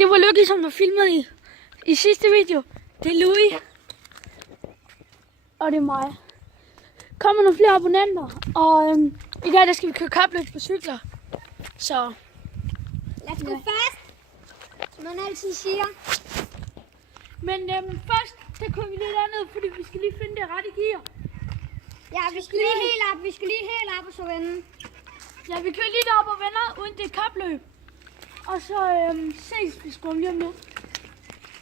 Det var Lykke, som der filmede i sidste video. Det er Louis. Og det er mig. Kommer nogle flere abonnenter. Og i dag der skal vi køre kapløb på cykler. Så Let's go fast, som man altid siger. Men først, der kører vi lidt andet, fordi vi skal lige finde det rette gear. Ja, vi skal lige helt op. Vi skal lige helt op og så vende. Ja, vi kører lige derop og vender, uden det er kapløb. Og så ses vi sgu om lige om lidt.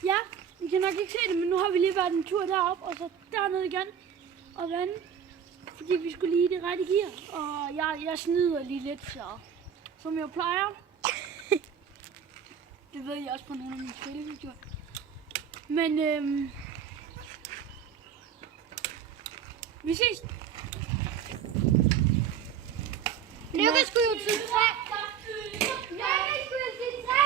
Ja, I kan nok ikke se det, men nu har vi lige været en tur derop og så dernede igen og vende. Fordi vi skulle lige i det rette gear. Og jeg snyder lige lidt, så som jeg plejer. Det ved jeg også på nogle af mine spillevideoer. Men vi ses. Lykke skulle jo til 3. Lykke skulle jo til 3.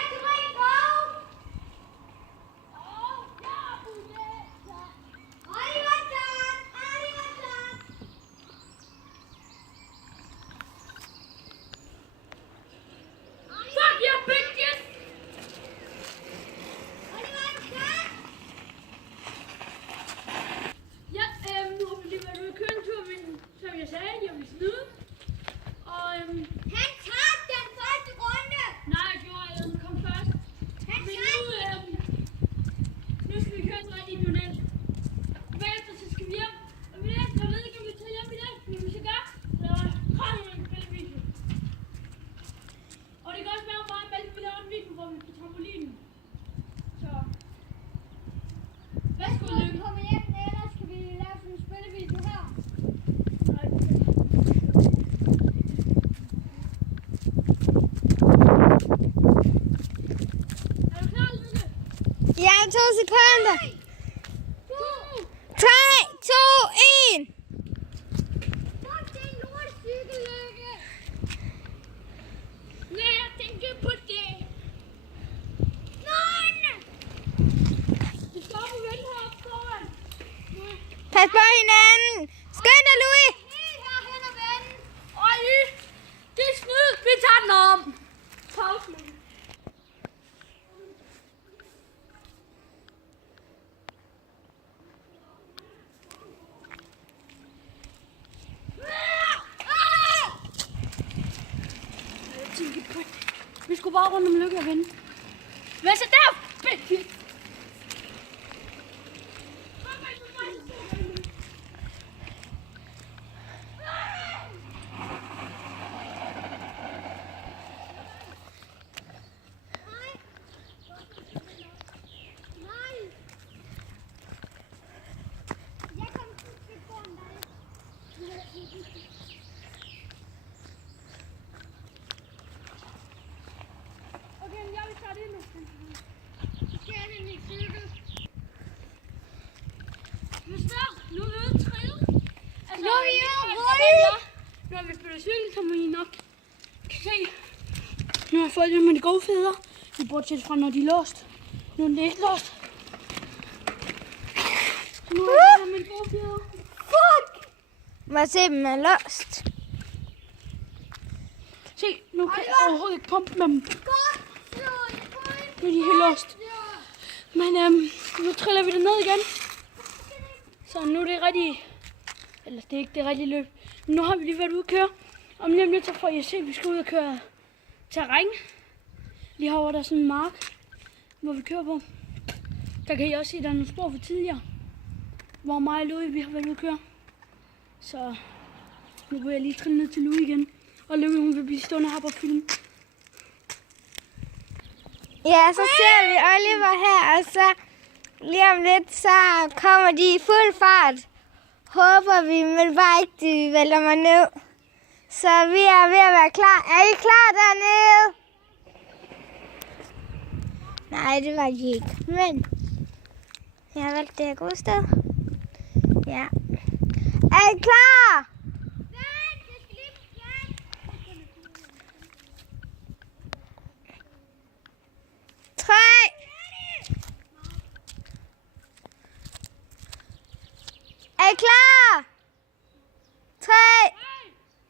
Ja, 2 sekunder. 3, 2, 1. Fuck, det er en lortecykel, Lykke. Nej, jeg tænker på det. Nej! Vi stopper vel heroppe foran. Pas på hinanden. Skynd dig, Louis. Helt herhen og vende. Øj, det er snyd. Vi tager den om. Pause. Vi skulle bare rundt om Lykke og vende. Hvad så der? Nu er vi ude trillet. Altså, Nu er vi ude rulle. Nu har vi flyttet cykel, som I nok kan se. Nu har jeg fået det med de gode fædre. Vi bortset fra, når de er låst. Nu er det ikke låst. Så nu har jeg med de gode fædre. Fuck! Må jeg se, dem er låst. Se, nu kan jeg overhovedet ikke pumpe med dem. Nu er de helt låst. Men nu triller vi det ned igen. Så nu er det rigtig, eller det er ikke det rigtige løb. Men nu har vi lige været ude at køre. Om lige om lidt så får I at se, at vi skal ud og køre terræn. Lige herovre der er sådan en mark, hvor vi kører på. Der kan I også se, at der er nogle spor for tidligere. Hvor mig og Louis, vi har været ude at køre. Så nu vil jeg lige trille ned til Louis igen. Og Louis, hun vil blive stående her på film. Ja, så ser vi Oliver her, og så lige om lidt, så kommer de i fuld fart. Håber vi, men bare ikke, de vælter mig ned. Så vi er ved at være klar. Er I klar dernede? Nej, det var de ikke. Men jeg har valgt det her gode sted. Ja. Er I klar? 3. Er I klar? 3,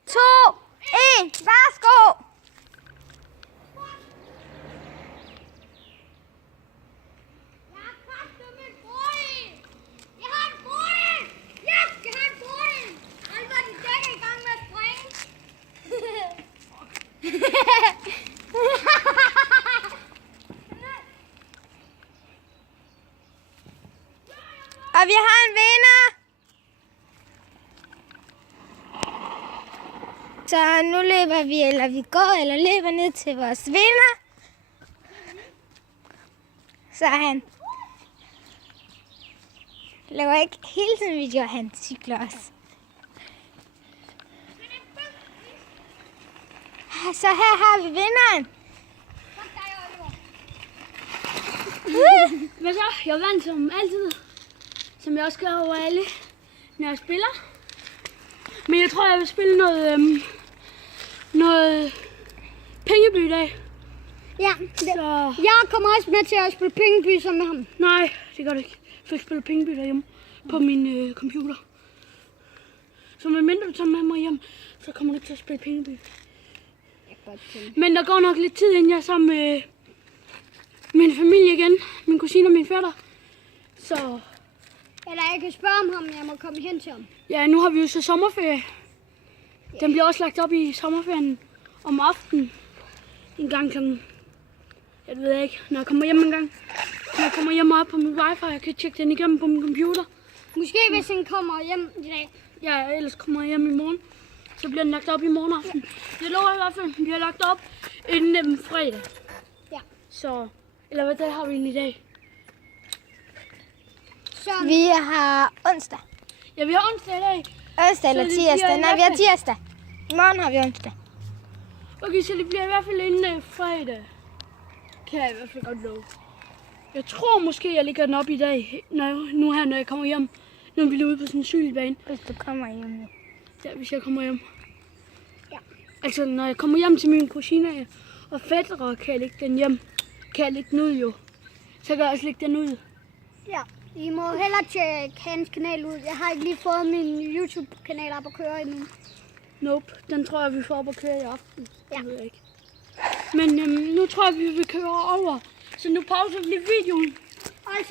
2, 1. Værsgo. Og vi har en vinder. Så nu løber vi, eller vi går, eller løber ned til vores vinder. Så han laver ikke hele tiden videoer, han cykler også. Så her har vi vinderen. Hvad så? Jeg vandt som altid. Som jeg også gør over alle, når jeg spiller. Men jeg tror, jeg vil spille noget Pengeby i dag. Ja, Så... jeg kommer også med til at spille Pengeby sammen med ham. Nej, det gør det ikke. Jeg skal spille Pengeby derhjemme på min computer. Så medmindre du tager med mig hjem, så kommer du ikke til at spille Pengeby. Men der går nok lidt tid, inden jeg er sammen med min familie igen. Min kusine og min fætter. Så Eller jeg kan spørge om ham, jeg må komme hen til ham. ja, nu har vi jo så sommerferie. Den bliver også lagt op i sommerferien om aftenen. En gang klokken, jeg ved ikke, når jeg kommer hjem en gang. Når jeg kommer hjem op på min wifi, jeg kan tjekke den igennem på min computer. Måske hvis han kommer hjem i dag. Ja, ellers kommer jeg hjem i morgen. Så bliver den lagt op i morgen aften. Det lover i hvert fald, den bliver lagt op inden fredag. Ja. Så, eller hvad dag har vi egentlig i dag? Så Vi har onsdag. Ja, vi har onsdag i dag. Onsdag eller Så det bliver tirsdag. i Nej, hvert vi har fald- tirsdag. I morgen har vi onsdag. Okay, så det bliver i hvert fald inden fredag. Kan jeg i hvert fald godt love. Jeg tror måske, jeg lægger den op i dag, når jeg kommer hjem. Nu er vi lige ude på sådan en cykelbane. Hvis du kommer hjem. Ja, hvis jeg kommer hjem. Ja. Altså, når jeg kommer hjem til min kusine og fætter, kan jeg lægge den hjem. Kan jeg lægge den ud jo. Så kan jeg også lægge den ud. ja, I må hellere tjekke hans kanal ud. Jeg har ikke lige fået min YouTube-kanal op at køre endnu. Nope, den tror jeg, vi får op at køre i aften. Ja. Det ved jeg ikke. Men nu tror jeg, vi vil køre over. Så nu pauser vi lige videoen. Og så